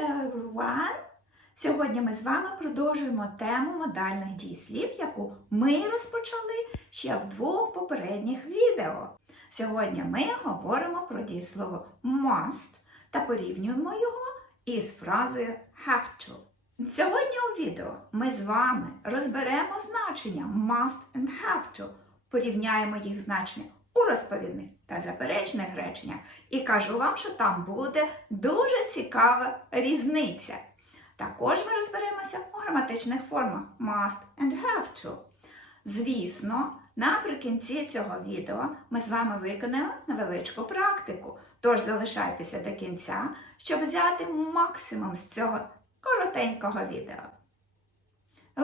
Hello everyone! Сьогодні ми з вами продовжуємо тему модальних дієслів, яку ми розпочали ще в двох попередніх відео. Сьогодні ми говоримо про дієслово must та порівнюємо його із фразою have to. Сьогодні у відео ми з вами розберемо значення must and have to, порівняємо їх значення у розповідних та заперечних реченнях і кажу вам, що там буде дуже цікава різниця. Також ми розберемося у граматичних формах must and have to. Звісно, наприкінці цього відео ми з вами виконаємо невеличку практику. Тож залишайтеся до кінця, щоб взяти максимум з цього коротенького відео.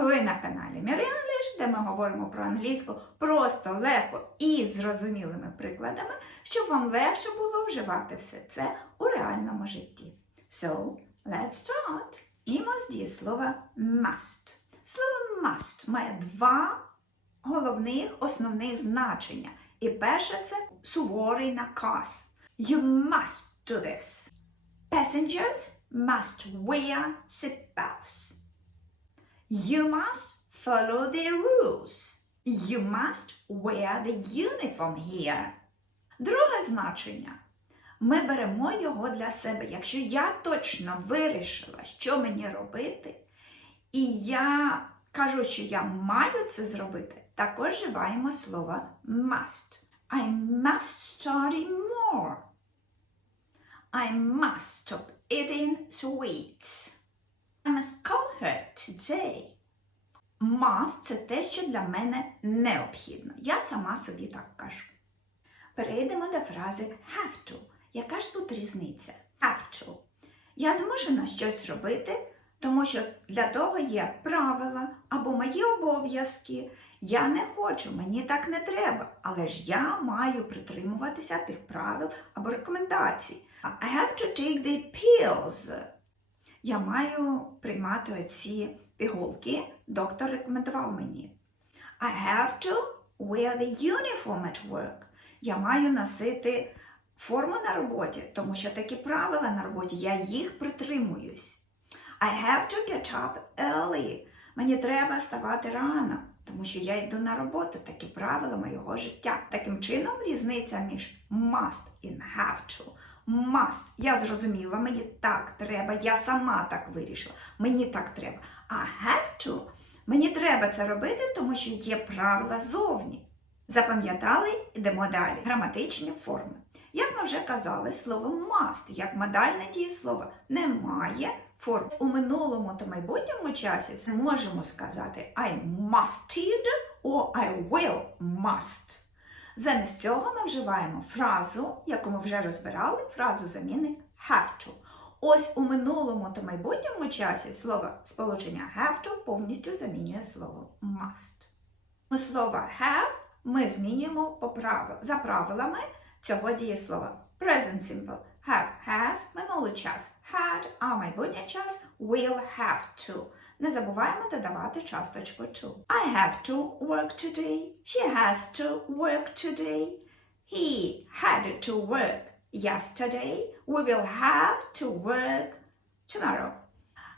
Ви на каналі Мірінгліш, де ми говоримо про англійську просто легко і зрозумілими прикладами, щоб вам легше було вживати все це у реальному житті. So, let's start. Імо з дієслова must. Слово must має два головних основних значення. І перше це суворий наказ. You must do this. Passengers must wear seatbelts. You must follow the rules. You must wear the uniform here. Друге значення. Ми беремо його для себе. Якщо я точно вирішила, що мені робити, і я кажу, що я маю це зробити, також вживаємо слово must. I must study more. I must stop eating sweets. I must call her today. Must – це те, що для мене необхідно. Я сама собі так кажу. Перейдемо до фрази have to. Яка ж тут різниця? Have to. Я змушена щось робити, тому що для того є правила або мої обов'язки. Я не хочу, мені так не треба, але ж я маю притримуватися тих правил або рекомендацій. I have to take the pills. Я маю приймати оці пігулки. Доктор рекомендував мені. I have to wear the uniform at work. Я маю носити форму на роботі, тому що такі правила на роботі, я їх притримуюсь. I have to get up early. Мені треба ставати рано, тому що я йду на роботу, такі правила моєго життя. Таким чином, різниця між must і have to. Must. Я зрозуміла, мені так треба, я сама так вирішила. Мені так треба. А have to, мені треба це робити, тому що є правила зовні. Запам'ятали, йдемо далі. Граматичні форми. Як ми вже казали, слово must, як модальне дієслово, не має форм. У минулому та майбутньому часі можемо сказати I musted or I will must. Замість цього ми вживаємо фразу, яку ми вже розбирали, фразу замінник have to. Ось у минулому та майбутньому часі слово сполучення have to повністю замінює слово must. У слово have ми змінюємо по правил, за правилами цього дієслова. Present simple have has минулий час had, а майбутній час will have to. Не забуваємо додавати часточку to. I have to work today. She has to work today. He had to work yesterday. We will have to work tomorrow.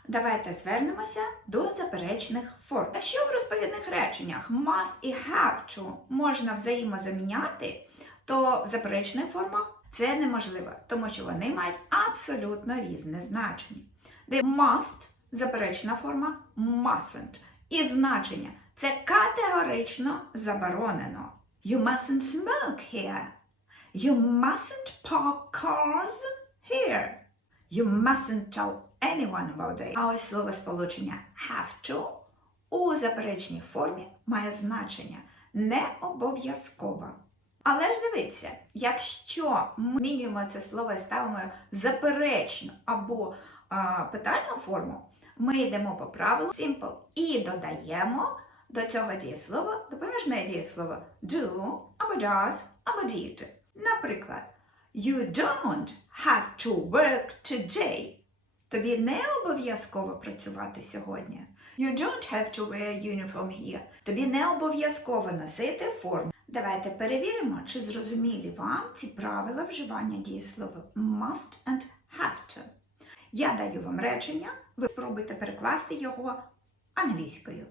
Давайте звернемося до заперечних форм. Якщо в розповідних реченнях must і have to можна взаємозаміняти, то в заперечних формах це неможливо, тому що вони мають абсолютно різне значення. Де must заперечна форма mustn't. І значення це категорично заборонено. You mustn't smoke here. You mustn't park cars here. You mustn't tell anyone about it. А ось слово сполучення have to у заперечній формі має значення не обов'язково. Але ж дивіться, якщо ми змінюємо це слово і ставимо заперечну або а, питальну форму, ми йдемо по правилу simple і додаємо до цього дієслова допоміжне дієслово do або does або did. Наприклад, You don't have to work today. Тобі не обов'язково працювати сьогодні. You don't have to wear uniform here. Тобі не обов'язково носити форму. Давайте перевіримо, чи зрозумілі вам ці правила вживання дієслова must and have to. Я даю вам речення, ви спробуйте перекласти його англійською.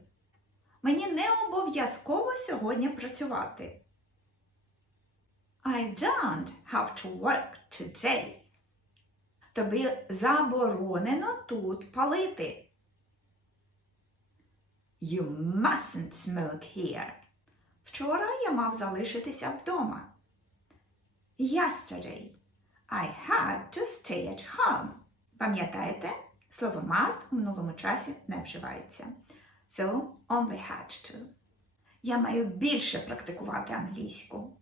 Мені не обов'язково сьогодні працювати. I don't have to work today. Тобі заборонено тут палити. You mustn't smoke here. Вчора я мав залишитися вдома. Yesterday I had to stay at home. Пам'ятаєте, слово must у минулому часі не вживається. So, only had to. Я маю більше практикувати англійську.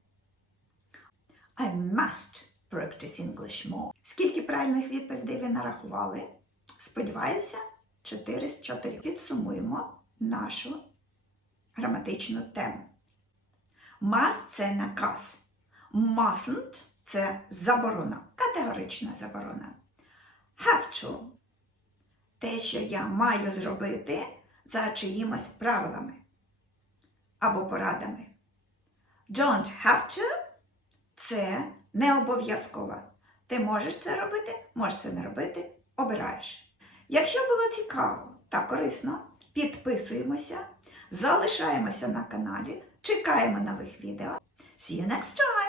I must practice English more. Скільки правильних відповідей ви нарахували? Сподіваюся, 4 з 4. Підсумуємо нашу граматичну тему. Must – це наказ. Mustn't – це заборона, категорична заборона. Have to – те, що я маю зробити за чиїмось правилами або порадами. Don't have to – це не обов'язково. Ти можеш це робити, можеш це не робити, обираєш. Якщо було цікаво та корисно, підписуємося, залишаємося на каналі, чекаємо нових відео. See you next time!